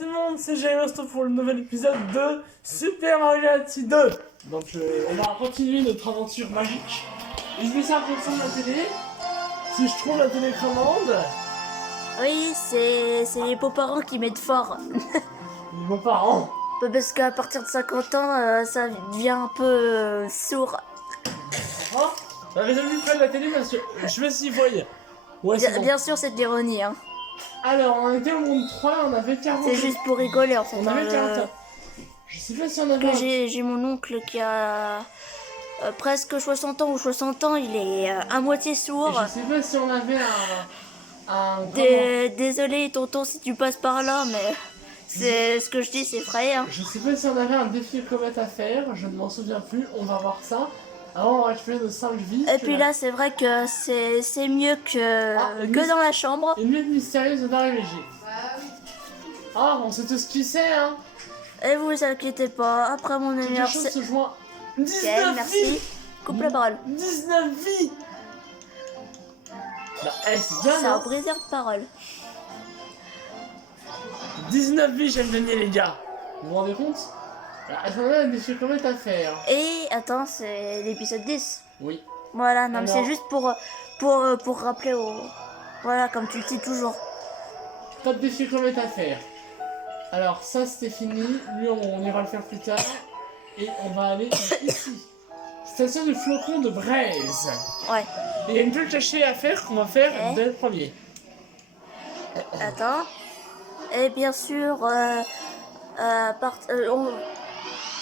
Tout le monde, c'est Jérémy pour le nouvel épisode de Super Mario Galaxy 2. Donc on va continuer notre aventure magique. Et je mets ça en fonction de la télé. Si je trouve la télécommande. Oui, c'est les beaux-parents qui mettent fort. Mes parents. Parce qu'à partir de 50 ans, ça devient un peu sourd. Hein? J'avais jamais vu la télé parce que je sais pas s'ils voyaient. Ouais, c'est bon. Bien sûr, c'est de l'ironie. Hein. Alors, on était au monde 3, on avait 40. C'est juste pour rigoler en fait. On avait 40. Je sais pas si on avait. J'ai mon oncle qui a presque 60 ans ou 60 ans, il est à moitié sourd. Et je sais pas si on avait Désolé tonton si tu passes par là, mais c'est ce que je dis, c'est vrai. Hein. Je sais pas si on avait un défi comète à faire, je ne m'en souviens plus, on va voir ça. Avant, on va récupérer nos 5 vies. Et puis là, c'est vrai que c'est mieux que dans la chambre. Une minute mystérieuse d'arriver. Ah, on sait tout ce qu'il sait, hein. Et vous inquiétez pas, après mon anniversaire. Se joint. 19 okay, merci. Vies. Coupe la parole. 19 vies. Bah, c'est bien, c'est un non? briseur de parole. 19 vies, j'aime gagner, les gars. Vous vous rendez compte? Est-ce qu'on a un défi comète à faire? Et attends, c'est l'épisode 10. Oui. Voilà, non, mais c'est juste pour rappeler au. Voilà, comme tu le dis toujours. Pas de défi comète à faire. Alors, ça c'était fini. Lui, on ira le faire plus tard. Et on va aller ici. Station de flocon de braise. Ouais. Et il y a une truc cachée à faire qu'on va faire dès le premier. Attends. Et bien sûr,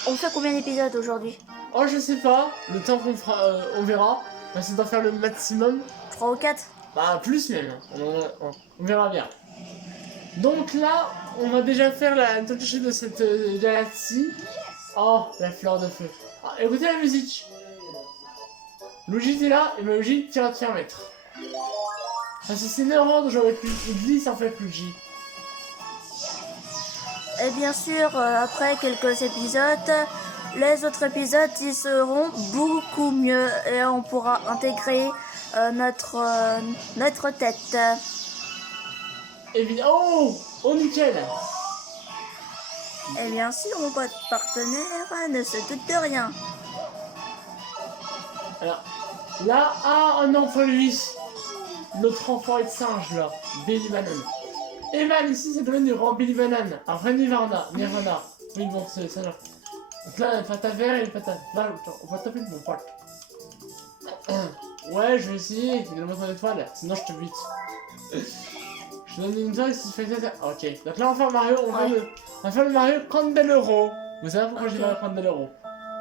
on fait combien d'épisodes aujourd'hui? Oh, je sais pas. Le temps qu'on fera, on verra. On va essayer d'en faire le maximum. 3 ou 4? Bah, plus même. On verra bien. Donc là, on va déjà faire la touche de cette galaxie. Oh, la fleur de feu. Ah, écoutez la musique. Luigi, t'es là, et Luigi, tire à te faire mettre. Parce que c'est énervant de jouer avec lui. Il glisse en fait, Luigi. Et bien sûr, après quelques épisodes, les autres épisodes, ils seront beaucoup mieux et on pourra intégrer notre tête. Évidemment. Oh, nickel. Et bien sûr, mon pote partenaire ne se doute de rien. Alors, là, un enfant lui. Notre enfant de singe, là. Billy Banane. Evan, ici, c'est le domaine du rang Billy Banane. Un vrai Nirvana. Oui, bon, c'est ça, là. Donc là, une pâte à verre et une pâte à... Là, on va taper de mon poil. Ouais, je vais essayer. Il donne-moi ton étoile. Sinon, je te bute. Je te donne une étoile si tu fais ça. Ok. Donc là, on va faire Mario. On va faire le Mario Candeloro. Vous savez pourquoi j'ai Mario Candeloro?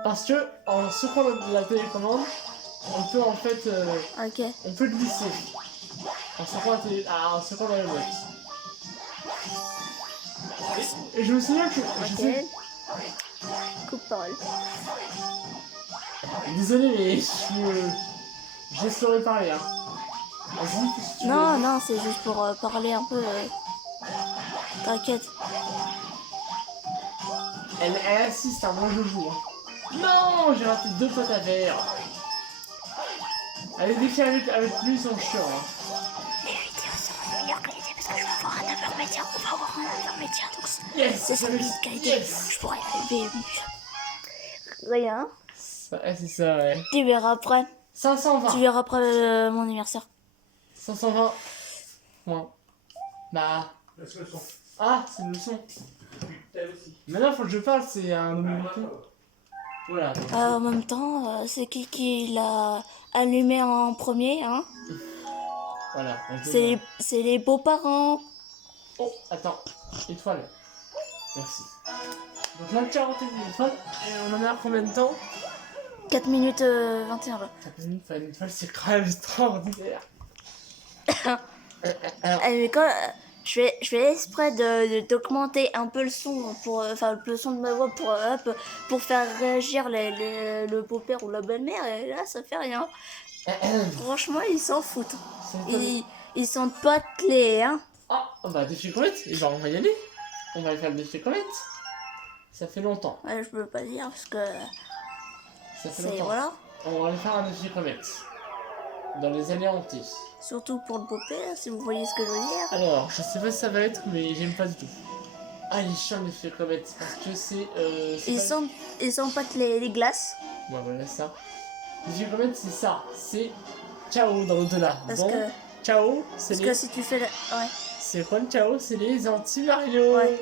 Parce que, en secouant la télécommande, on peut en fait... on peut glisser. En secouant la remote. Et je me souviens que... Coupe parole. Désolé, mais je saurais parler, hein. Si non, c'est juste pour parler un peu. T'inquiète. Elle assiste à moi, je joue. Hein. Non, j'ai raté 2 potes à verre. Allez, défi avec lui, ils sont chiants. Hein. Les vidéos seront meilleures que les idées parce que je vais avoir un 9h média. On va avoir un 9h média, donc yes, c'est ça de qualité. Yes. Je pourrais élever. Rien. C'est ça, ouais. Tu verras après. 520. Tu verras après mon anniversaire. 520. Point. Bah. Laisse le son. Ah, c'est le son. Maintenant, faut que je parle, c'est un nouveau. Voilà. En même temps, c'est qui l'a allumé en premier, hein? Voilà. C'est les beaux-parents. Oh, attends. Étoile. Merci. Donc là, 41 étoiles. Et on en a combien de temps? 4 minutes 21 là. 4 minutes, faire une étoile, c'est quand même extraordinaire. Mais quand je fais exprès d'augmenter un peu le son pour le son de ma voix pour faire réagir le beau-père ou la belle-mère, et là ça fait rien. Franchement, ils s'en foutent. Ils sentent pas de clé, hein. Ah, bah défi comète, on va y aller. On va aller faire le défi comète. Ça fait longtemps. Ouais, je peux pas dire parce que Ça fait longtemps. Voilà. On va aller faire un défi comète. Dans les années hantées. Surtout pour le beau-père, si vous voyez ce que je veux dire. Alors, je sais pas si ça va être, mais j'aime pas du tout. Ah, il est chiant les feux comètes parce que c'est. Ils s'empâtent les glaces. Ouais, voilà ça. Les feux comètes, c'est ça. C'est Ciao dans l'au-delà. Parce Donc, que, Ciao, c'est parce les. que si tu fais. Ouais. C'est quoi le Ciao? C'est les anti-Mario. Ouais.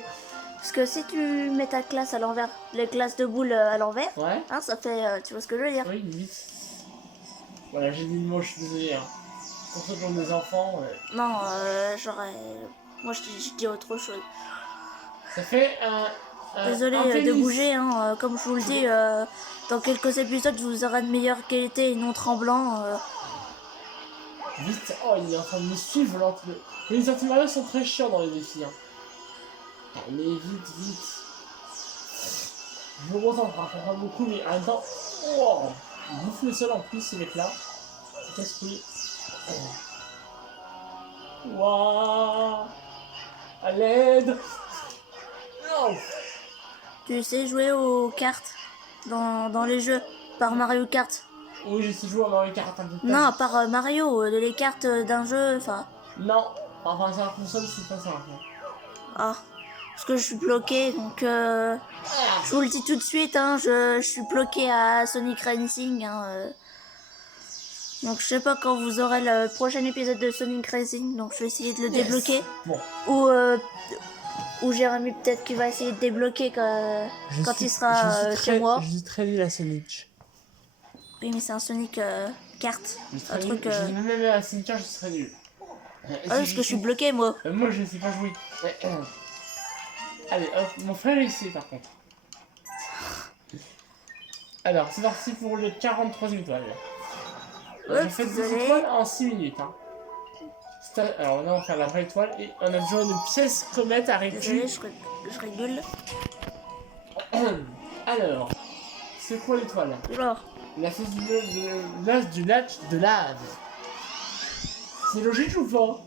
Parce que si tu mets ta classe à l'envers, les classes de boules à l'envers, Ouais. hein, ça fait. Tu vois ce que je veux dire? Oui, limite. Voilà, j'ai dit le mot, je suis désolé. Hein. Pour ceux qui ont des enfants, Non, j'aurais. Moi, je dis autre chose. ça fait un. Désolé un de pénis. bouger, hein, comme je vous le dis, dans quelques épisodes, je vous aurai de meilleure qualité et non tremblant. Vite, oh, il est en train de me suivre lentement. Les anti-Mario sont très chiants dans les défis. Hein. Mais vite, vite. Je me concentre, hein, je comprends beaucoup, mais en même temps. Oh, ils bouffent le sol en plus, ces mecs-là. C'est casse-couille. Waouh. À l'aide. Non. Tu sais jouer aux cartes dans les jeux par Mario Kart? Oui, je sais jouer à Mario Kart un peu. Non, par Mario, les cartes d'un jeu, enfin. Non. Enfin, sur la console, c'est pas simple. Ah, parce que je suis bloqué, donc Ah. je vous le dis tout de suite, hein, je suis bloqué à Sonic Racing. Hein, donc je sais pas quand vous aurez le prochain épisode de Sonic Racing, donc je vais essayer de le débloquer. Bon. Ou Jérémy peut-être qu'il va essayer de débloquer quand il sera chez moi. Je suis très nul à Sonic. Oui, mais c'est un Sonic carte. Un truc. Je suis même à Sonic, je serais nul. Ah, parce que je suis bloqué, moi. Moi, je sais pas jouer. Allez, hop, mon frère il sait par contre. Alors, c'est parti pour le 43 étoiles. J'ai fait 10 étoiles en 6 minutes. Hein. Alors, là, on va faire la vraie étoile et on a besoin d'une pièce comète à Désolé, récupérer. je régule. Alors, c'est quoi l'étoile? Alors, La pièce du lac de lave. C'est logique ou pas?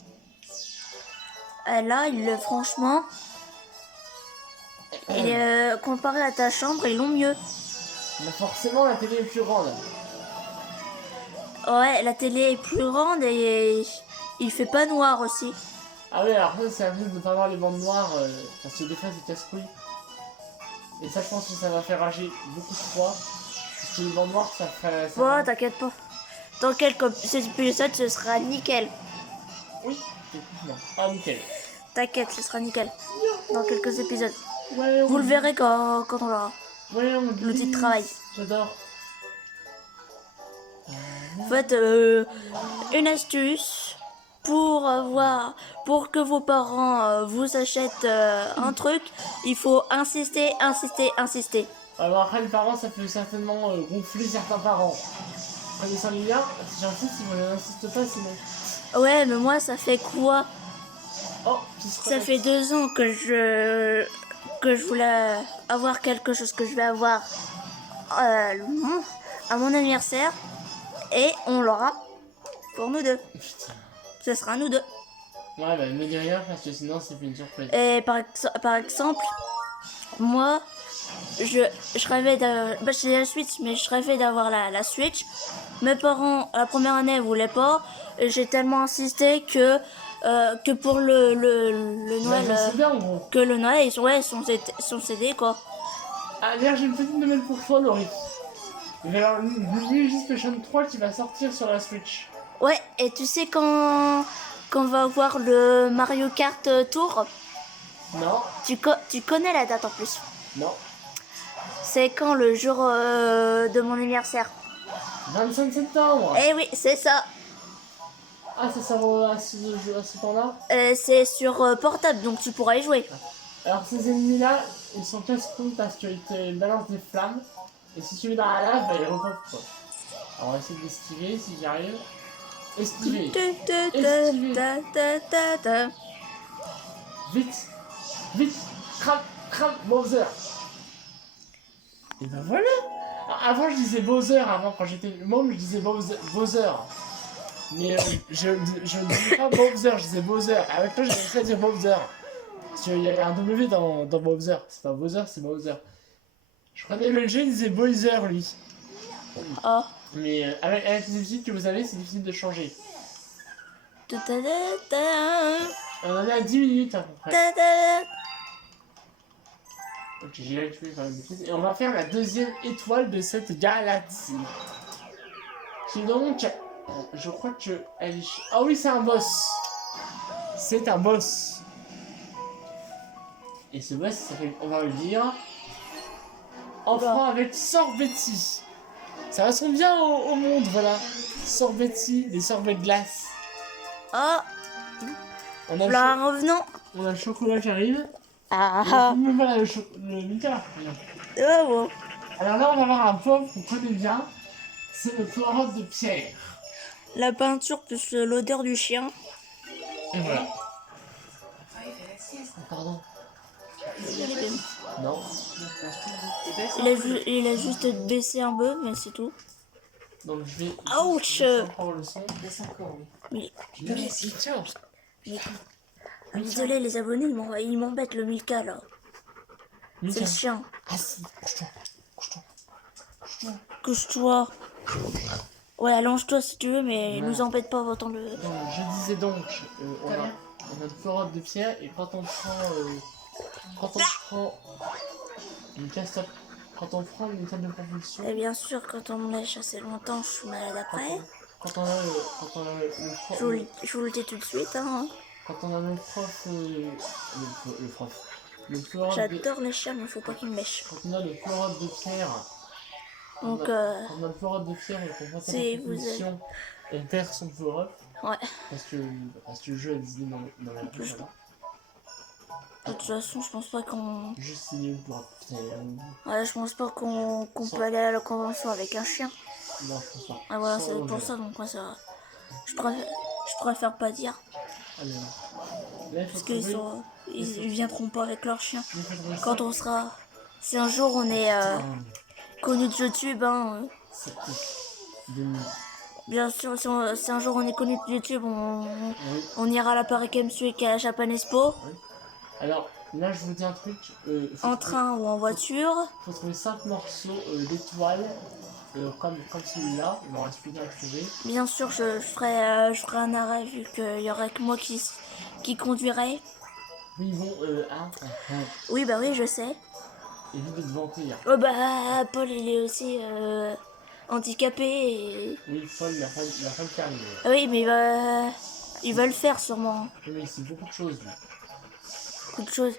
là, franchement, comparé à ta chambre, ils l'ont mieux. Mais forcément, la télé est plus grande. Ouais, la télé est plus grande et il fait pas noir aussi. Ah oui, alors ça, c'est un risque de pas avoir les bandes noires, parce que des fois, c'est casse-couille. Et ça, je pense que ça va faire rager beaucoup de fois. Parce que les bandes noires, ça ferait... Bon, t'inquiète pas. Dans quelques épisodes, ce sera nickel. Oui, effectivement. Ah, nickel. T'inquiète, ce sera nickel. Dans quelques épisodes. Ouais, Vous le verrez quand on l'aura. Ouais, on L'outil de travail. J'adore. En fait, une astuce pour que vos parents vous achètent un truc, il faut insister. Alors après, les parents, ça peut certainement gonfler certains parents. Connaissant les liens, si j'insiste, ils n'insistent pas sinon. Ouais, mais moi, ça fait quoi? Oh, Ça fait 2 ans que je voulais avoir quelque chose que je vais avoir à mon anniversaire. Et on l'aura pour nous deux. Putain. Ce sera nous deux. Ouais, bah ne dis rien parce que sinon c'est une surprise. Et par exemple, moi, je rêvais j'ai la Switch, mais je rêvais d'avoir la Switch. Mes parents, la première année, ils voulaient pas. Et j'ai tellement insisté que pour le Noël, C'est bien en gros. que le Noël, ils sont cédés, quoi. Ah, d'ailleurs, j'ai une petite nouvelle pour toi, Laurie. Il va y avoir Luigi's Mansion 3 qui va sortir sur la Switch. Ouais, et tu sais quand on va voir le Mario Kart Tour, Non, tu connais la date en plus. non. C'est quand le jour de mon anniversaire. 25 septembre. Eh oui, c'est ça. Ah, ça sort à ce temps-là. C'est sur portable, donc tu pourras y jouer. Alors, ces ennemis-là, ils sont casse-couilles parce qu'ils te balancent des flammes. Et si tu es dans la lave, bah, ils repopent quoi. Alors, on va essayer d'esquiver si j'y arrive. Esquiver. Vite. Vite. Crame, Bowser. Et ben voilà. Avant, je disais Bowser. Avant, quand j'étais môme, je disais Bowser. Mais je ne disais pas Bowser, je disais Bowser. Avec toi, j'ai réussi à dire Bowser. Parce qu'il y a un W dans Bowser. C'est pas Bowser, c'est Bowser. Je prenais le G, il disait Bowser, lui. Oh. Mais avec les habitudes que vous avez, c'est difficile de changer. On en est à 10 minutes à peu près. Ok, j'ai récupéré quand même des pièces. Et on va faire la deuxième étoile de cette galaxie. Qui donc, je crois que elle... Ah oui, c'est un boss. C'est un boss. Et ce boss, ça fait, on va le dire, enfin avec Sorbetti. Ça ressemble bien au monde, voilà. Sorbetti, des sorbets de glace. Ah, On a, là, un revenant. on a le chocolat qui arrive. Ah, Mais voilà, le Mika. ah, bon. Alors là, on va voir un poivre qu'on connaît bien. C'est le chlorode de pierre. La peinture plus l'odeur du chien. Et voilà. Pardon. Non. Il a juste baissé un peu, mais c'est tout. Donc je vais Ouch. encore le son. Laisse encore, oui. Mais, désolé les abonnés, ils m'embêtent le Milka là. C'est le chien. Ah si, couche-toi. Couche-toi. Couche-toi. Couche-toi. Ouais, allonge-toi si tu veux, mais Ouais. nous embête pas autant le... Donc, je disais donc, on a le chlorode de pierre et quand on prend une casse quand on prend une étoile de propulsion, Et bien sûr, quand on me lèche assez longtemps, je suis malade après. quand on a le prof, Je vous le dis tout de suite, hein. quand on a le prof, le prof, le chlorode de, J'adore les chiens, mais faut pas qu'ils me lèchent. quand on a le chlorode de pierre, Donc, quand on a le chlorode de pierre et qu'on prend si la vous propulsion, on perd son chlorode. Ouais. Parce que le jeu a dit dans la rue, voilà. De toute façon, je pense pas qu'on... Juste signer pour apporter. Ouais, je pense pas qu'on peut aller à la convention avec un chien. Non, je pense pas. Ah voilà, Sans c'est pour jeu. ça, donc moi ça... Je préfère pas dire. Allez, là, il faut Parce qu'ils trouver. sont... Ils viendront pas avec leur chien. Il faut trouver Quand ça. on sera... Si un jour on est connu de YouTube, hein... C'est de nuit. Bien sûr, si un jour on est connu de YouTube, Oui. on ira à la Paris Games Week à la Japan Expo. Oui. Alors, là, je vous dis un truc. En train ou en voiture. Faut trouver 5 morceaux d'étoiles. Comme celui-là. Il m'en reste plus qu'à le trouver. Bien sûr, je ferai un arrêt vu qu'il y aurait que moi qui conduirait. Oui, bon, Oui, bah oui, je sais. évite de te vanter. Hein. Oh bah, Paul, il est aussi handicapé. Oui, Paul, la femme qui arrive. Ah oui, mais il va le faire sûrement. Oui, mais c'est beaucoup de choses, lui. Beaucoup de choses.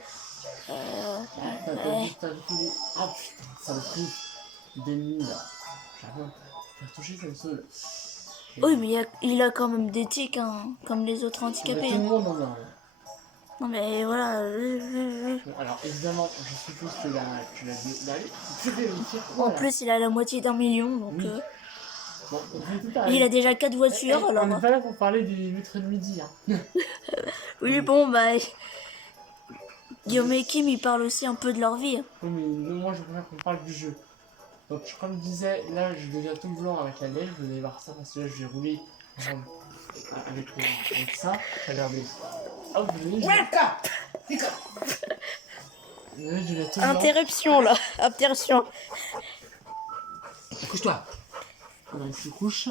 T'as tous les... Ah putain, ça le pris d'ennemis là. J'avoue, faire toucher ça me saoule. Oui, mais il a quand même des tics, hein, comme les autres Mais handicapés. tout le monde en a un. Non mais voilà. Bon, alors évidemment, je suppose que tu l'as dit. Tu vérifies. En Voilà. plus, il a la moitié d'1 million, donc Oui. Bon, on fait tout il a déjà 4 voitures, alors. On n'est pas là pour parler des maîtres de midi. Hein. Oui, bon, bah. Guillaume et Kim, ils parlent aussi un peu de leur vie. Hein. Oui, mais moi je préfère qu'on parle du jeu. Donc, comme je disais, là je deviens tout blanc avec la neige. Vous allez voir ça parce que là je vais rouler avec ça. Regardez. Hop, vous voyez, je deviens tout blanc. Interruption là, interruption. Couche-toi. Voilà, il se couche.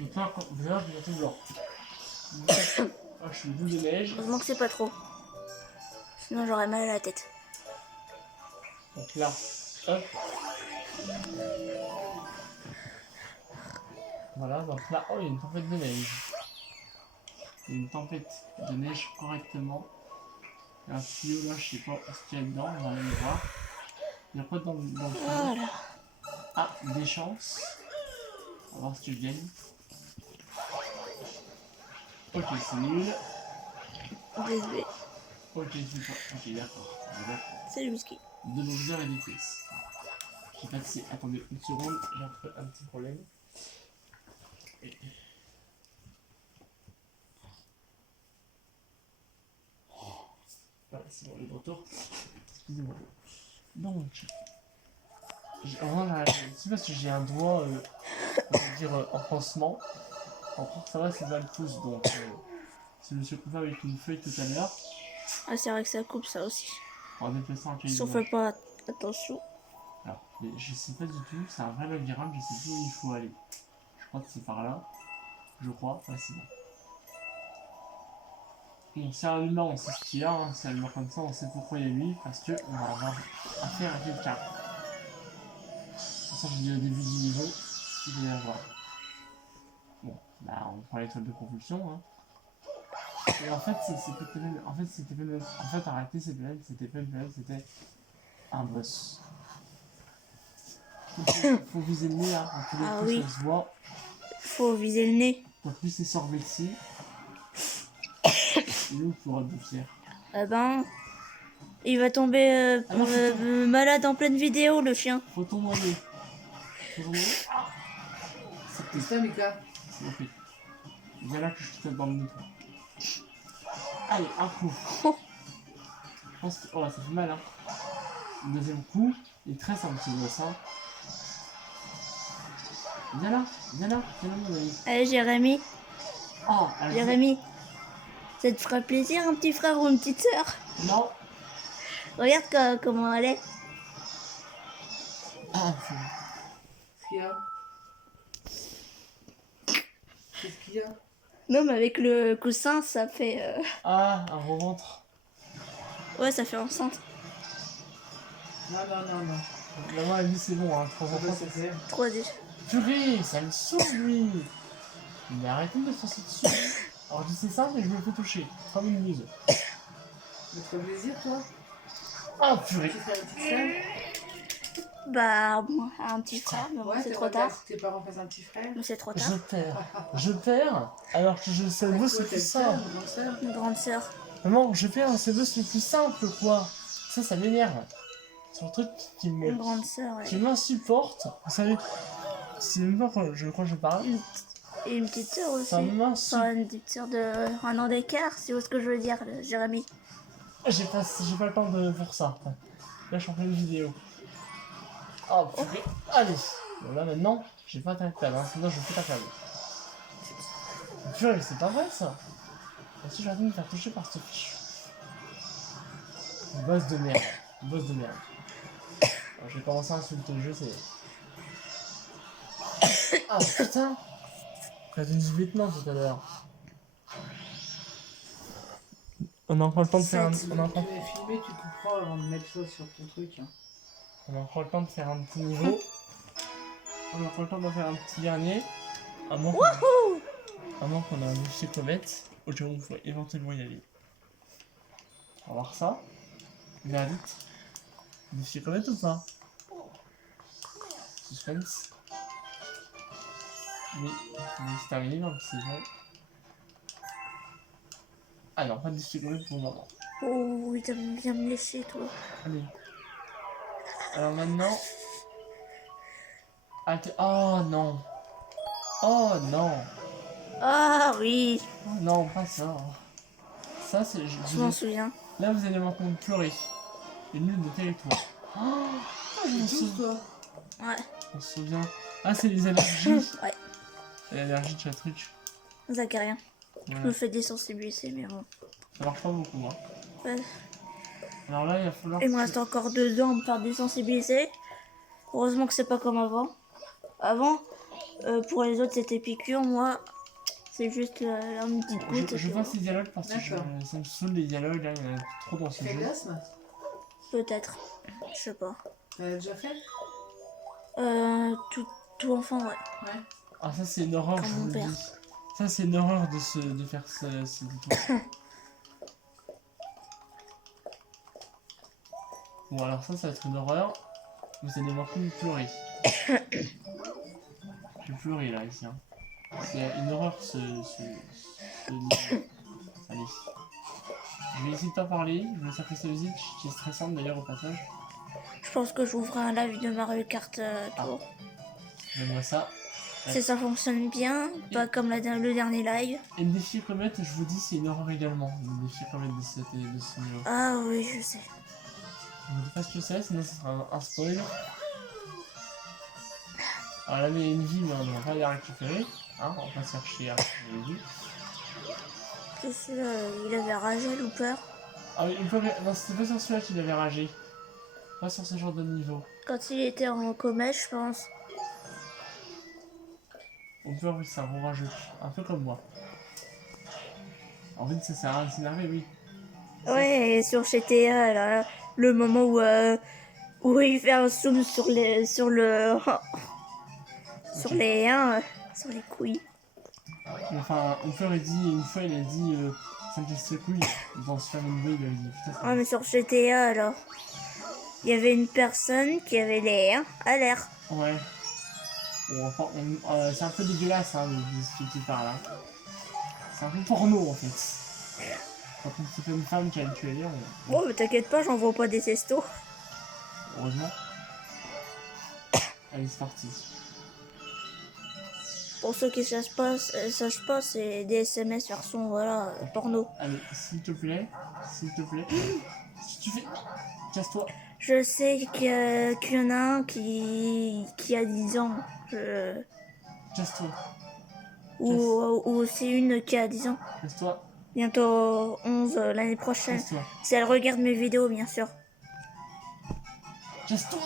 Donc là, vous allez voir, je deviens tout blanc. Ah, je suis boule de neige. Heureusement que c'est pas trop. Sinon j'aurais mal à la tête. Donc là, hop. Voilà, donc là, oh, il y a une tempête de neige. Il y a une tempête de neige correctement. Il y a un tuyau là, je sais pas ce qu'il y a dedans, on va aller le voir. Il y a quoi dans le tuyau? Voilà. Ah, des chances. On va voir si tu gagnes. Ok, c'est nul. Désolé. Ok, c'est pas. Ok, d'accord. Salut Whisky. 2 loser et des pièces. J'ai passé. Attendez une seconde, j'ai un petit problème. Et... Voilà, c'est bon, le retour. Excusez-moi. Donc, c'est parce que j'ai un doigt, on va dire, en pansement. Encore, ça va, c'est pas le pouce, donc si je me suis coupé avec une feuille tout à l'heure, Ah, c'est vrai que ça coupe ça aussi. on va déplacer un cahier Si de on fait pas attention. Alors, mais je sais pas du tout, c'est un vrai labyrinthe, je sais plus où il faut aller. Je crois que c'est par là. Je crois, ouais, c'est bon. Bon, c'est un humain, on sait ce qu'il y a, hein. C'est un humain comme ça, on sait pourquoi il est lui, parce que on va avoir affaire à quelqu'un. Ça, je dis au début du niveau, il va y avoir. Bon, bah, on prend l'étoile de propulsion, hein. Et en fait, en fait, arrêtez ces planètes, c'était pas une planète, c'était un boss. Faut viser le nez, hein. En tous les Ah coups, oui. ça se voit. Faut viser le nez. Donc, plus c'est sorbet ici. Et nous, pour être de fier. Eh ben, il va tomber Ah non, malade en pleine vidéo, le chien. faut tomber. Faut tomber. Ah, C'est ça, Mika. c'est ok. Viens là que je te tape dans le nez, toi. Allez, un coup. Oh. Je pense que. Oh, ça fait mal, hein. Le deuxième coup, il est très simple, ce boss, hein. Viens là, mon ami. Allez, Jérémy. Oh, elle Jérémy. Ça te fera plaisir, un petit frère ou une petite sœur? Non. Regarde comment elle est. Ah, c'est Qu'est-ce qu'il y a? Qu'est-ce qu'il y a? Non, mais avec le coussin, ça fait... Ah, un gros ventre. Ouais, ça fait enceinte. Non. Maman, elle dit c'est bon, hein. 3 Ça doit enfants. se faire. 3D. Purée, ça me saoule, lui. Mais arrêtez de me foncer dessus. Alors, je dis c'est simple, mais je me fais toucher. Comme une muse. Ça te fait plaisir, toi? Ah, purée. Tu fais un petit frère? Bah, moi, un petit frère, mais moi, Ouais, c'est t'aimerais trop bien tard. que tes parents fassent un petit frère? Mais c'est trop tard. Je perds, alors que je sais le boss le Toi, t'as plus simple. une grande sœur? Une grande sœur. Maman, je perds, c'est le boss le plus simple, quoi. Ça m'énerve. C'est un truc Une grande sœur, ouais. qui m'insupporte. Vous savez, c'est même pas quand je crois que je parle. Et une petite sœur aussi. Ça m'insupporte. Enfin, une petite sœur de 1 an d'écart, c'est ce que je veux dire, Jérémy. J'ai pas le temps de faire ça. Là, je suis en pleine vidéo. Oh, purée. Allez. Bon, là, maintenant, j'ai pas ta table, hein, sinon je fais ta table. Purée, mais c'est pas vrai, ça. Si j'arrête de me faire toucher par ce fichu. Boss de merde. Boss de merde. Alors, je vais commencer à insulter le jeu, c'est... Ah, putain. T'as une vêtements tout à l'heure. On a encore le temps de faire un... Tu vas filmer, tu couperas avant de mettre ça sur ton truc. Hein. On a encore le temps de faire un petit niveau. On a encore le temps de faire un petit dernier. À moins qu'on a un défi comète, au cas où on pourrait éventuellement y aller. On va voir ça. Verdict. Défi comète ou pas? Suspense. Oui, c'est terminé, donc c'est bon. Ah non, pas de défi comète pour le moment. Oh, oui, t'aimes bien me laisser, toi. Allez. Alors maintenant... Oh non. Oh non. Ah oui, Oh non, pas ça. Ça, c'est... je m'en souviens. Là, vous allez m'entendre pleurer. Une lune de territoire. Oh, je me Tous, souviens. toi. Ouais, On se souvient. Ah, c'est les allergies. ouais, L'allergie de chaque truc. ça fait rien. Je Ouais. me fais désensibiliser, mais bon. Ça marche pas beaucoup, hein. Ouais. Alors là, il va falloir... Il me reste encore 2 ans à me faire désensibiliser. Heureusement que c'est pas comme avant. Avant, pour les autres, c'était piqûre. Moi, c'est juste une petite goutte. Je et puis vois ces dialogues parce que D'accord. ça me saoule les dialogues, là, il y en a trop dans ce jeu. Orgasme? peut-être. Je sais pas. T'as déjà fait? Tout enfant, ouais. Ouais. Ah, ça, c'est une horreur, Comme je mon vous le père. dis. Ça, c'est une horreur de faire ce truc. Bon, alors ça va être une horreur. Vous allez m'entendre pleurer. J'ai pleuré, là, ici. Hein. C'est une horreur, ce niveau. Allez. Je vais essayer de pas parler. Je vais sacrifier la musique, qui est stressante, d'ailleurs, au passage. Je pense que je vous ferai un live de Mario Kart Tour. Donne-moi ça. Si ça fonctionne bien, pas comme le dernier live. Et le défi comète, je vous dis, c'est une horreur également. Le défi comète de ce niveau. Ah oui, je sais. Je vous dis pas ce que c'est, sinon ce sera un spoil. Alors là, il y a une vie, mais on ne va pas la récupérer. Hein, on va pas chercher à récupérer une vie. Qu'est-ce que il avait ragé, Looper, Ah oui, non, c'était pas sur celui-là qu'il avait ragé. Pas sur ce genre de niveau. quand il était en comète, je pense. Au peur, oui, c'est un gros rageux. Un peu comme moi. En fait, ça sert à rien de s'énerver, oui. Ouais, et sur GTA, là, le moment où il fait un zoom sur les, sur le, sur Ok. les, hein, sur les couilles. Enfin, une fois, il a dit, ça me casse les couilles. Dans ce fameux bruit, il a dit, putain, ça Ouais, mais sur GTA, alors, il y avait une personne qui avait les, hein, à l'air. Ouais. Bon, enfin, c'est un peu dégueulasse, hein, de ce que tu parles, hein. C'est un peu porno, en fait. Quand on se fait une femme qui a le tué, Bon, mais t'inquiète pas, j'en vois pas des testos. heureusement. Allez, c'est parti. Pour ceux qui sachent pas, c'est des SMS version, voilà, porno. Allez, s'il te plaît. Si tu fais... Casse-toi. Je sais qu'il y en a un qui a 10 ans. Casse-toi. Ou c'est une qui a 10 ans. Casse-toi. Bientôt 11 l'année prochaine. Casse-toi. Si elle regarde mes vidéos, bien sûr. Casse-toi.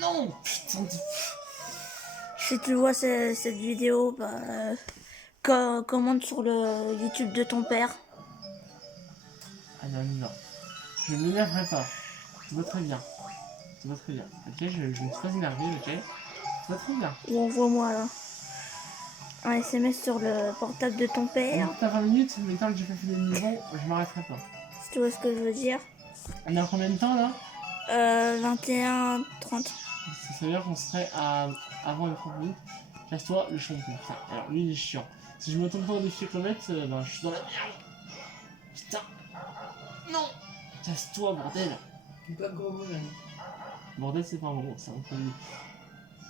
Non. Putain de... Si tu vois cette vidéo, bah, commente sur le YouTube de ton père. Allez, on y va. Je ne m'énerverai pas. Tout va très bien. Tout va très bien. Ok, je ne suis pas énervé, ok. Tout va très bien. Ou envoie-moi là un SMS sur le portable de ton père. T'as 20 minutes, mais tant que j'ai pas fini le niveau, je m'arrêterai pas. Si tu vois ce que je veux dire. On est à combien de temps là? 21h30. Ça veut dire qu'on serait à avant les 30 minutes. Casse-toi, le champion. Putain, alors lui il est chiant. Si je me tombe pas au défi comète, ben je suis dans la merde. Putain. Non. Casse-toi, bordel. Tu pas gros mot, là. Bordel, c'est pas un gros, c'est un peu.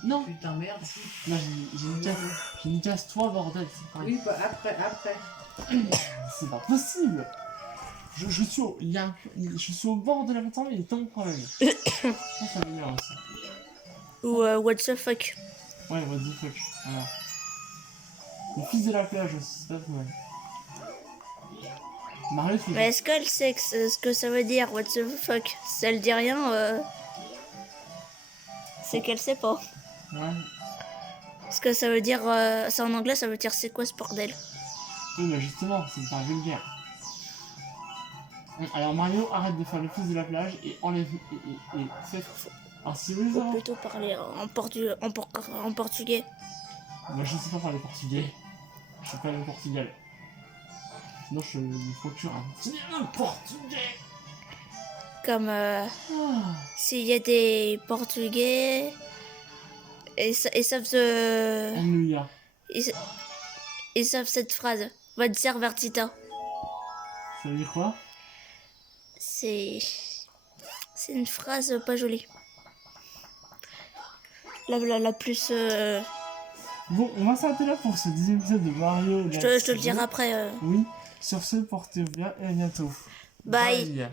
Non. Putain, merde. Non, j'ai dit casse-toi, bordel. C'est pas, Oui, bah, après. c'est pas possible. Je suis au, je suis au bord de la plateforme et il tombe quand même. Ça m'énerve aussi. Ou what the fuck. Ouais, what the fuck. Voilà. Le fils de la plage aussi, c'est pas mal. Mario, tu Mais est-ce qu'elle sait ce que ça veut dire, what the fuck? Si elle dit rien, c'est qu'elle sait pas. Ouais. Parce que ça veut dire, ça en anglais, ça veut dire c'est quoi ce bordel? Oui, mais justement, c'est pas vulgaire. Bon, alors Mario, arrête de faire le fils de la plage et enlève et fais. Alors si vous voulez Faut savoir. plutôt parler en portugais. Moi je sais pas parler portugais. Je suis pas le Portugal. Sinon je me procure un petit portugais. Comme Ah. s'il y a des portugais et savent Alléluia. ils savent cette phrase. Va te servir Vertita. Ça veut dire quoi? C'est une phrase pas jolie. La plus. Bon, on va s'arrêter là pour ce 10e épisode de Mario. Je te le dirai après. Oui, sur ce, portez-vous bien et à bientôt. Bye. Bye.